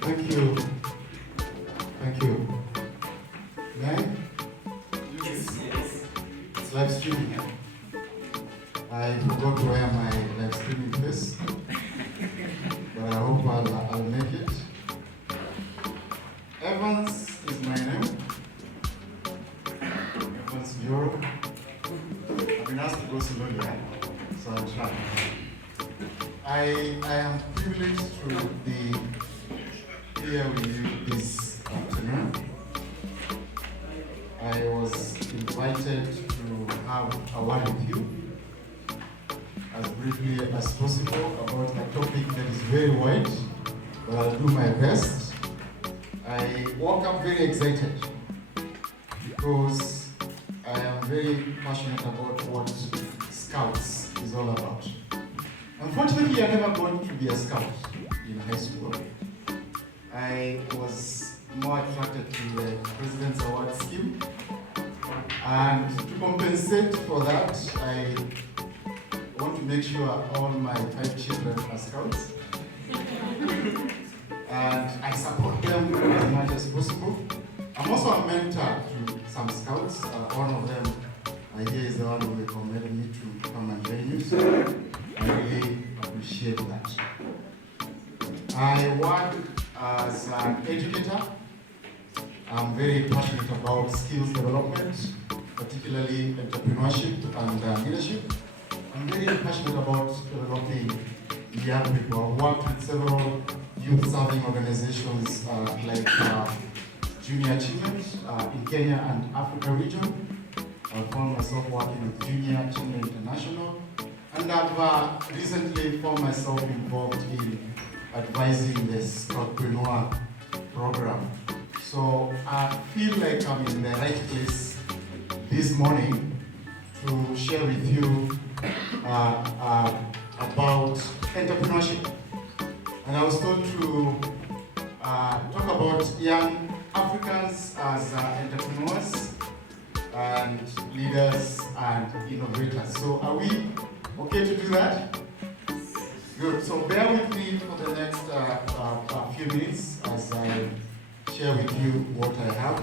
Thank you. Thank you. May I? Yes. It's live streaming. I forgot to wear my live streaming face, but I hope I'll make it. Evans is my name. Evans Njoro. I've been asked to go slowly, so I'll try. I am privileged to be here with you this afternoon. I was invited to have a word with you as briefly as possible about a topic that is very wide, but I'll do my best. I woke up very excited because I am very passionate about what Scouts is all about. Unfortunately, I never got to be a Scout in high school. I was more attracted to the President's Award scheme. And to compensate for that, I want to make sure all my 5 children are Scouts. And I support them as much as possible. I'm also a mentor to some Scouts. One of them, I hear, is the one who recommended me to come and join you. So I really appreciate that. I work as an educator. I'm very passionate about skills development, particularly entrepreneurship and leadership. I'm very passionate about developing young people. I've worked with several youth-serving organizations like Junior Achievement in Kenya and Africa region. I found myself working with Junior Achievement International, and I've recently found myself involved in advising the Scoutpreneur program. So I feel like I'm in the right place this morning to share with you about entrepreneurship. And I was told to talk about young Africans as entrepreneurs and leaders and innovators. So are we okay to do that? Good. So bear with me for the next few minutes as I share with you what I have.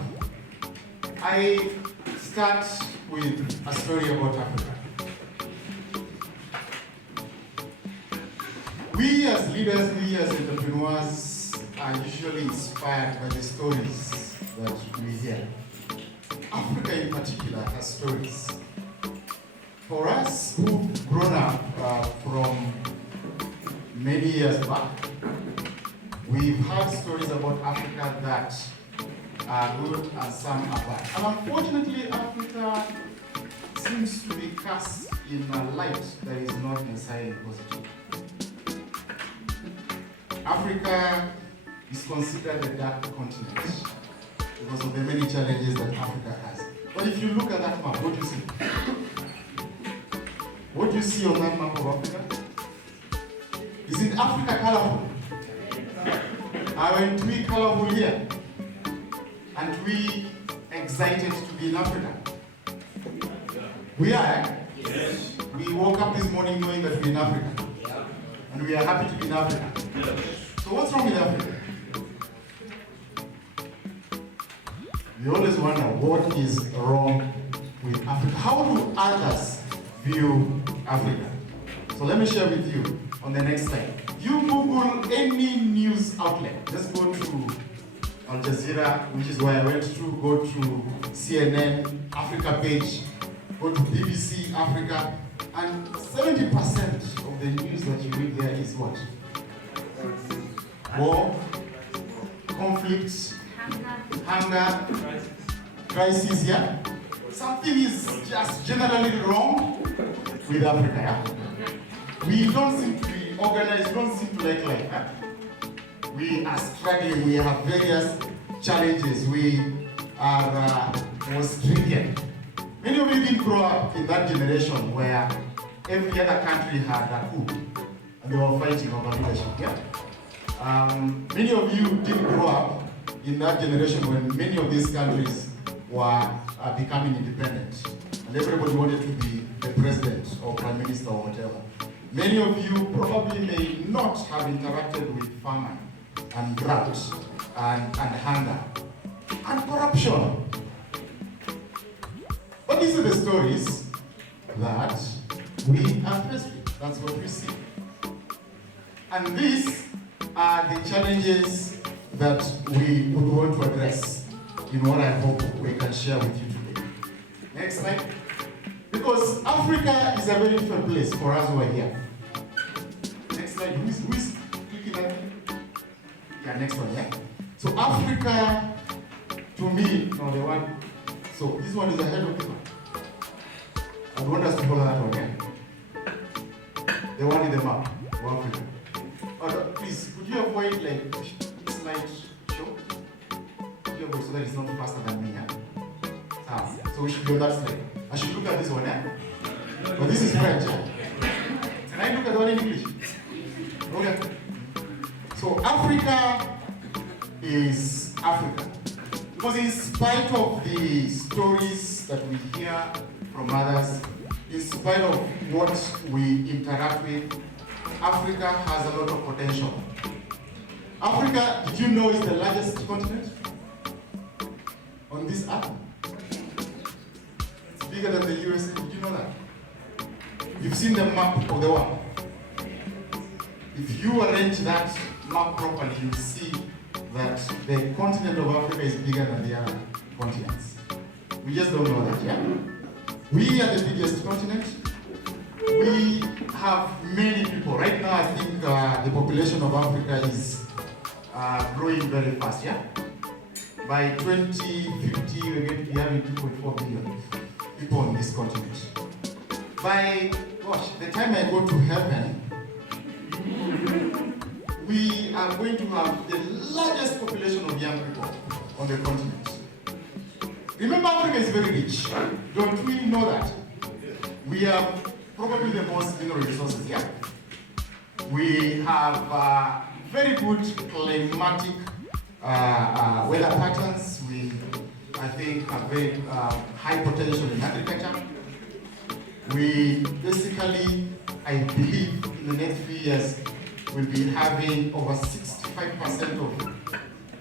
I start with a story about Africa. We as leaders, we as entrepreneurs are usually inspired by the stories that we hear. Africa in particular has stories. For us who've grown up from many years back, we've heard stories about Africa that are good and some are bad. And unfortunately, Africa seems to be cast in a light that is not necessarily positive. Africa is considered a dark continent because of the many challenges that Africa has. But if you look at that map, what do you see? What do you see on that map of Africa? Isn't Africa colorful? Aren't we colorful here? Aren't we excited to be in Africa? We are. Yes. We woke up this morning knowing that we're in Africa. And we are happy to be in Africa. So what's wrong with Africa? We always wonder what is wrong with Africa. How do others view Africa? So let me share with you on the next slide. You Google any news outlet. Just go to Al Jazeera, which is where I went to, go to CNN, Africa page, go to BBC Africa, and 70% of the news that you read there is what? War, conflicts, hunger, crisis, yeah? Something is just generally wrong with Africa, yeah? We don't seem to be organized, we don't seem to like life, yeah? We are struggling, we have various challenges, we are more stringent. Many of you didn't grow up in that generation where every other country had a coup and they were fighting over leadership, yeah? Many of you didn't grow up in that generation when many of these countries were becoming independent and everybody wanted to be the president or prime minister or whatever. Many of you probably may not have interacted with farmers and drought and hunger and corruption. But these are the stories that we are faced with. That's what we see. And these are the challenges that we would want to address in what I hope we can share with you today. Next slide. Because Africa is a very different place for us who are here. Next slide. Who is clicking at me? Yeah, next one, yeah? So Africa, to me, no, the one, so this one is ahead of this one. I want us to follow that one, yeah? The one in the map of Africa. Oh, please, could you avoid like slide show? Could you avoid so that it's not faster than me, yeah? So we should be on that slide. I should look at this one, yeah? But this is French, yeah? Can I look at the one in English? Okay. So Africa is Africa. Because in spite of the stories that we hear from others, in spite of what we interact with, Africa has a lot of potential. Africa, did you know, is the largest continent on this earth? It's bigger than the USA. Did you know that? You've seen the map of the world. If you arrange that map properly, you see that the continent of Africa is bigger than the other continents. We just don't know that, yeah? We are the biggest continent. We have many people. Right now, I think the population of Africa is growing very fast, yeah? By 2050, we're going to be having 2.4 billion people on this continent. By, gosh, the time I go to heaven, we are going to have the largest population of young people on the continent. Remember, Africa is very rich. Don't we know that? We have probably the most mineral resources here. We have very good climatic weather patterns. We, I think, have very high potential in agriculture. We basically, I believe, in the next few years, we'll be having over 65% of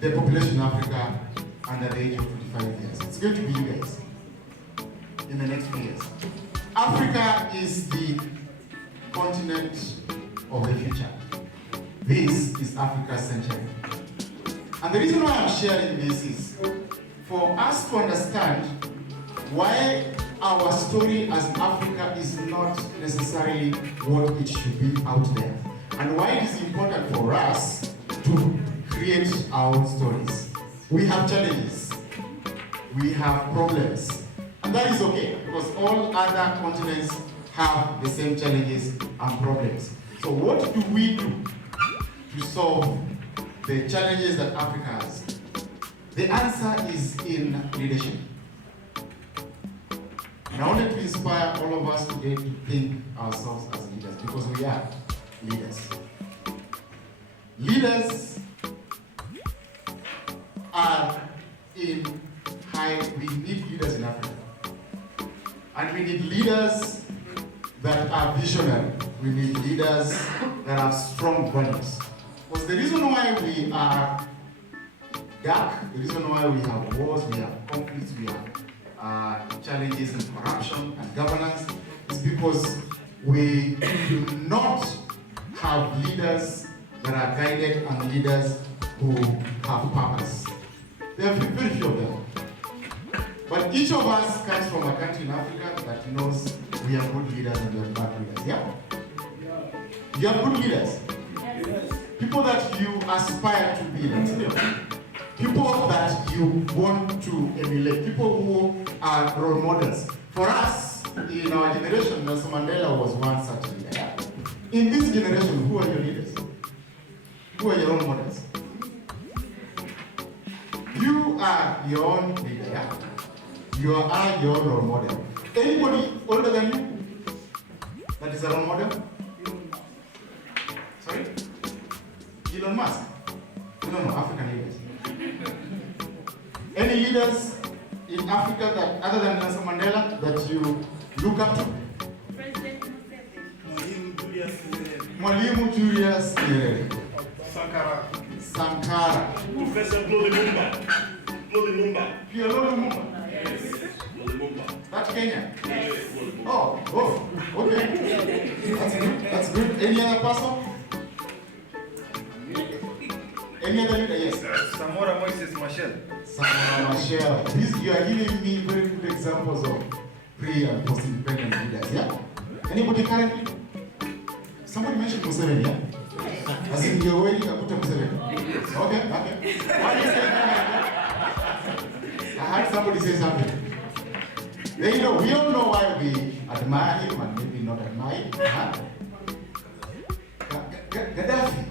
the population in Africa under the age of 25 years. It's going to be you guys in the next few years. Africa is the continent of the future. This is Africa's century. And the reason why I'm sharing this is for us to understand why our story as Africa is not necessarily what it should be out there. And why it is important for us to create our own stories. We have challenges, we have problems, and that is okay because all other continents have the same challenges and problems. So what do we do to solve the challenges that Africa has? The answer is in leadership. And I wanted to inspire all of us today to think ourselves as leaders because we are leaders. Leaders are in high, we need leaders in Africa. And we need leaders that are visionary. We need leaders that have strong values. Because the reason why we are dark, the reason why we have wars, we have conflicts, we have challenges in corruption and governance is because we do not have leaders that are guided and leaders who have purpose. There are very few of them. But each of us comes from a country in Africa that knows we have good leaders and we have bad leaders. Yeah? You have good leaders. People that you aspire to be like. People that you want to emulate. People who are role models. For us, in our generation, Nelson Mandela was one such leader. Yeah? In this generation, who are your leaders? Who are your role models? You are your own leader, yeah? You are your own role model. Anybody older than you that is a role model? Sorry? Elon Musk? No, African leaders. Any leaders in Africa that, other than Nelson Mandela, that you look up to? President Museveni. Mwalimu Julius Nyerere. Sankara. Professor Blow the Mumba. Blow the Mumba. Piolo Lumumba. Yes. Blow the Mumba. That's Kenya. Yes. Blow the Mumba. Oh, okay. That's good. Any other person? Any other leader? Yes. Samora Moises Machel. Samora Machel. You are giving me very good examples of pre and post-independent leaders, yeah? Anybody currently? Somebody mentioned Museveni, yeah? As in you're waiting to put Museveni? Okay. Why are you saying that? I heard somebody say something. Then, we all know why we admire him and maybe not admire him. Huh? Gaddafi,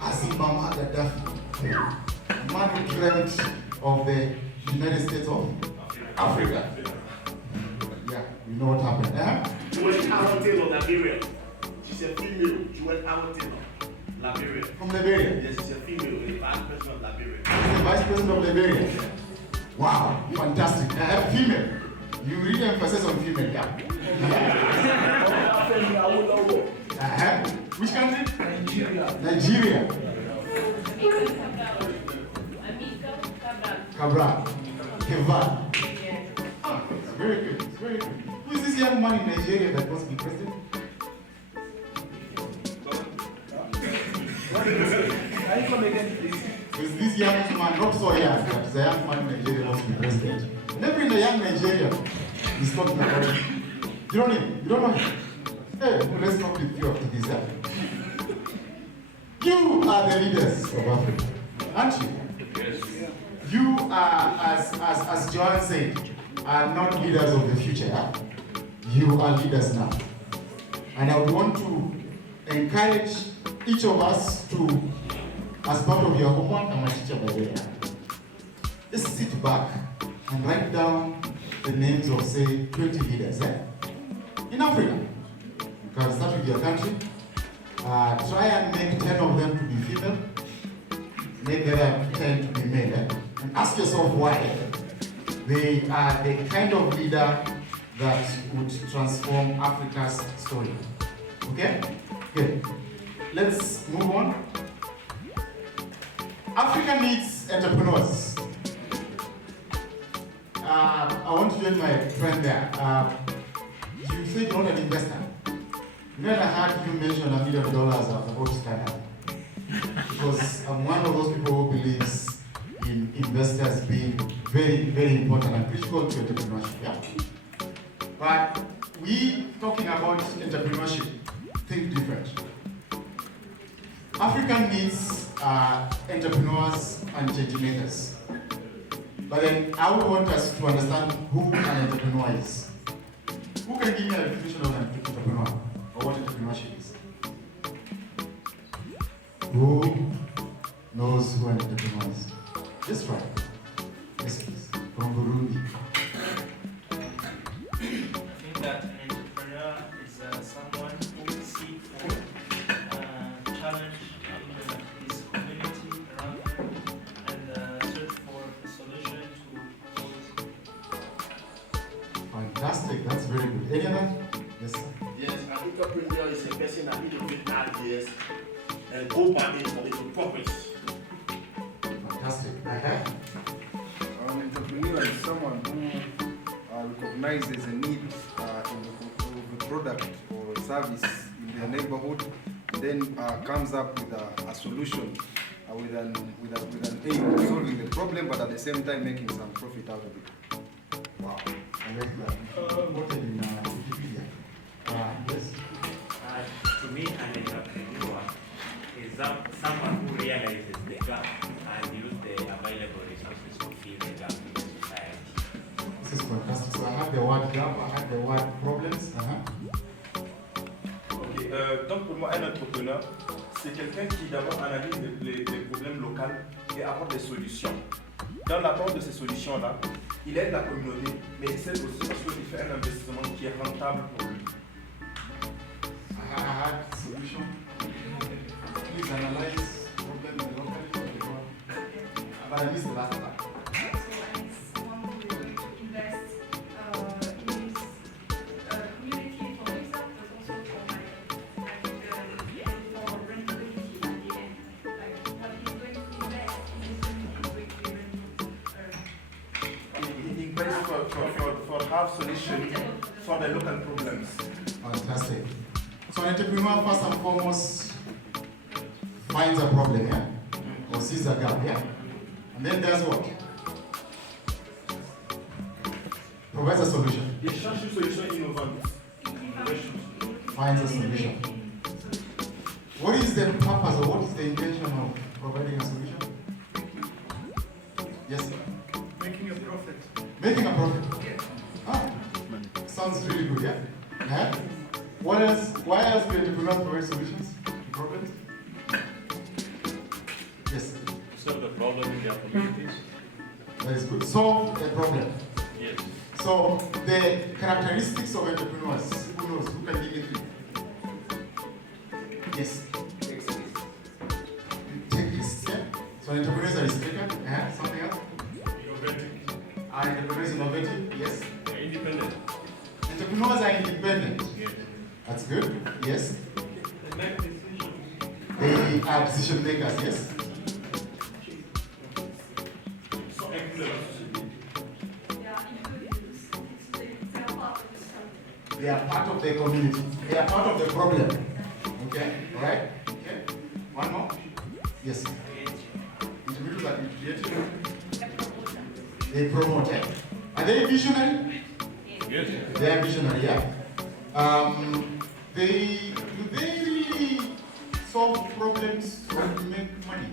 Azimama Gaddafi, a man who dreamt of the United States of Africa. Yeah, we know what happened. Joel Howard Taylor, Liberia. She's a female. Joel Howard Taylor, Liberia. From Liberia. Yes, she's a female, the vice president of Liberia. He's the vice president of Liberia. Wow, fantastic. Female. You really emphasize on female, yeah? Which country? Nigeria. Cabral. Keva. It's very good. It's very good. Who is this young man in Nigeria that wants to be president? Is this young man not so young, but is a young man in Nigeria wants to be president? Never in a young Nigeria is talking about him. You know him? You don't know him? Hey, let's talk with you after this. You are the leaders of Africa, aren't you? Yes. You are, as Joanne said, are not leaders of the future. Huh? You are leaders now. And I would want to encourage each of us to, as part of your homework, I'm a teacher by the way, just sit back and write down the names of, say, 20 leaders in Africa. You can start with your country. Try and make 10 of them to be female. Make the other 10 to be male. And ask yourself why. They are the kind of leader that would transform Africa's story. Okay? Good. Let's move on. Africa needs entrepreneurs. I want to join my friend there. You say you're not an investor. Never heard you mention $1 million as about to start up. Because I'm one of those people who believes in investors being very, very important and critical to entrepreneurship. Yeah? But we talking about entrepreneurship, think different. Africa needs entrepreneurs and change makers. But then I would want us to understand who an entrepreneur is. Who can give me a definition of an entrepreneur or what entrepreneurship is? Who knows who an entrepreneur is? Just try. Yes, please. From Burundi. I think that an entrepreneur is someone who seeks for challenge in his community around him and search for a solution to those. Fantastic. That's very good. Any other? Yes, sir. Yes, an entrepreneur is a person that innovates ideas and go back into progress. Fantastic. An entrepreneur is someone who recognizes a need in the product or service in their neighborhood, then comes up with a solution with an aim of solving the problem, but at the same time making some profit out of it. Wow. I like that. What in Wikipedia? Yes. To me, an entrepreneur is someone who realizes the gap and uses the available resources to fill the gap in the society. This is fantastic. So I have the word gap, I have the word problems. Ok, donc pour moi, un entrepreneur, c'est quelqu'un qui d'abord analyse les problèmes locaux et apporte des solutions. Dans l'apport de ces solutions-là, il aide la communauté, mais il sait aussi parce qu'il fait un investissement qui est rentable pour lui. I had solution. Please analyze problem locally. But I missed the last part. Someone who will invest in his community for himself, but also for for rentability at the end. Like what he's going to based for have solution for the local problems. Fantastic. So an entrepreneur first and foremost finds a problem, yeah? Or sees a gap, yeah? And then does what? Provides a solution. Il cherche une solution innovante. Finds a solution. What is the purpose or what is the intention of providing a solution? Yes, sir. Making a profit. Making a profit. Yes. Ah, sounds really good, yeah? Yeah? What else? Why else do entrepreneurs provide solutions to problems? Yes, Solve the problem in their communities. that is good. Solve a problem. Yes. So the characteristics of entrepreneurs, who knows? Who can give it to you? Yes. Take risks, yeah? So entrepreneurs are risk taker. Yeah, something else? Innovative. Are entrepreneurs innovative? Yes. They're independent. Entrepreneurs are independent. Yes. That's good. Yes. They make decisions. They are decision makers. Yes. Sont inclus dans la société. They are part of the They are part of society. the community. They are part of the problem. Okay. All right. Okay. One more. Yes. Individuals are creative. They promote it. Are they visionary? Yes. They are visionary, yeah. Do they really solve problems or make money?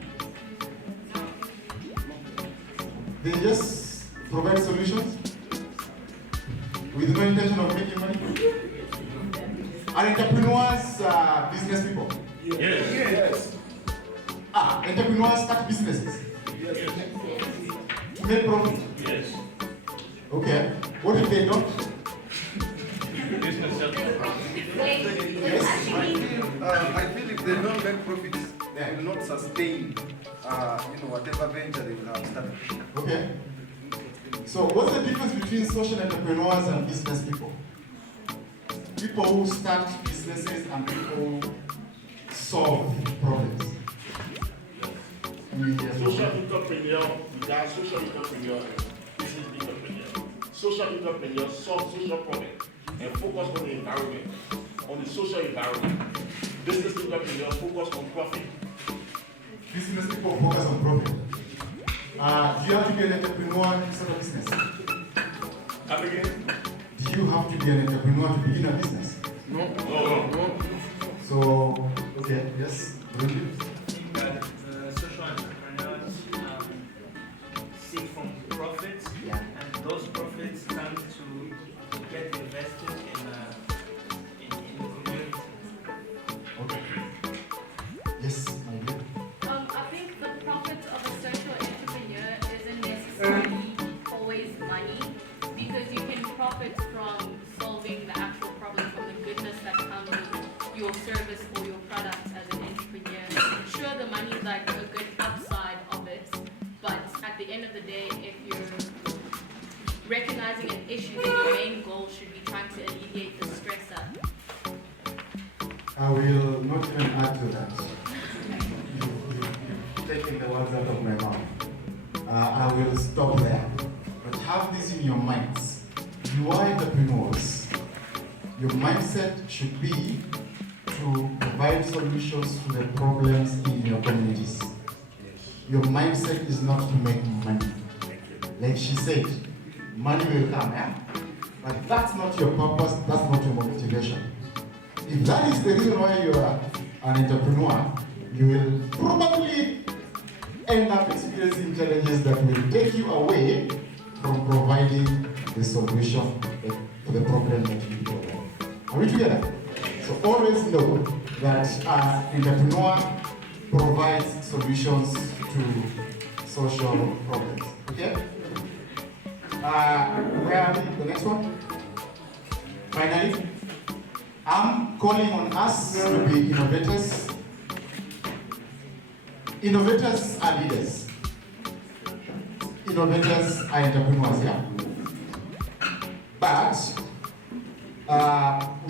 They just provide solutions with no intention of making money. Are entrepreneurs business people? Yes. Yes. Entrepreneurs start businesses Yes. to make profit. Yes. Okay. What if they don't? Business setup. I feel if they don't make profits, they will not sustain, whatever venture they will have started. Okay. So what's the difference between social entrepreneurs and business people? People who start businesses and people who solve problems. Social entrepreneur, there are social entrepreneur and business entrepreneur. Social entrepreneur solve social problems and focus on the environment, on the social environment. Business entrepreneur focus on profit. Business people focus on profit. Do you have to be an entrepreneur to start a business? Come again? Do you have to be an entrepreneur to begin a business? No. So, okay, yes, really? I think that the social entrepreneurs seek from profits, Yeah. and those profits tend to get invested in the community. Okay. Yes, my dear. I think the profit of a social entrepreneur isn't necessarily always money, because you can profit from solving the actual problem, from the goodness that comes with your service or your product as an entrepreneur. Sure, the money is like a good upside of it, but at the end of the day, if you're recognizing an issue, then your main goal should be trying to alleviate the stressor. I will not even add to that. You've taken the words out of my mouth. I will stop there. But have this in your minds. You are entrepreneurs. Your mindset should be to provide solutions to the problems in your communities. Your mindset is not to make money. Like she said, money will come, yeah? But that's not your purpose, that's not your motivation. If that is the reason why you are an entrepreneur, you will probably end up experiencing challenges that will take you away from providing the solution to the problem that you provide. Are we together? So always know that an entrepreneur provides solutions to social problems. Okay? Where are we? The next one? Finally, I'm calling on us to be innovators. Innovators are leaders. Innovators are entrepreneurs, yeah? But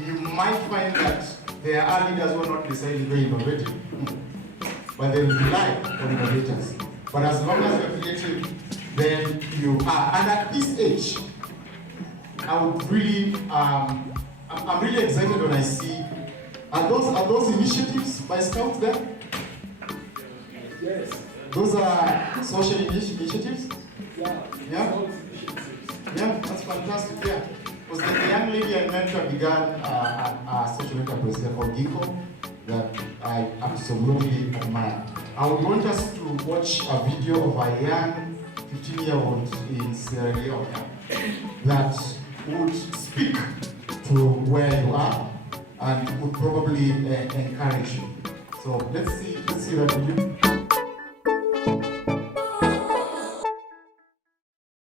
you might find that there are leaders who are not necessarily very innovative, but they rely on innovators. But as long as you're creative, then you are. And at this age, I would really, I'm really excited when I see, are those initiatives by Scouts there? Yes. Those are social initiatives? Yeah. Yeah? Yeah, that's fantastic, yeah. Because the young lady I mentored began a social enterprise here called Giko that I absolutely admire. I would want us to watch a video of a young 15-year-old in Sierra Leone that would speak to where you are and would probably encourage you. So let's see that video.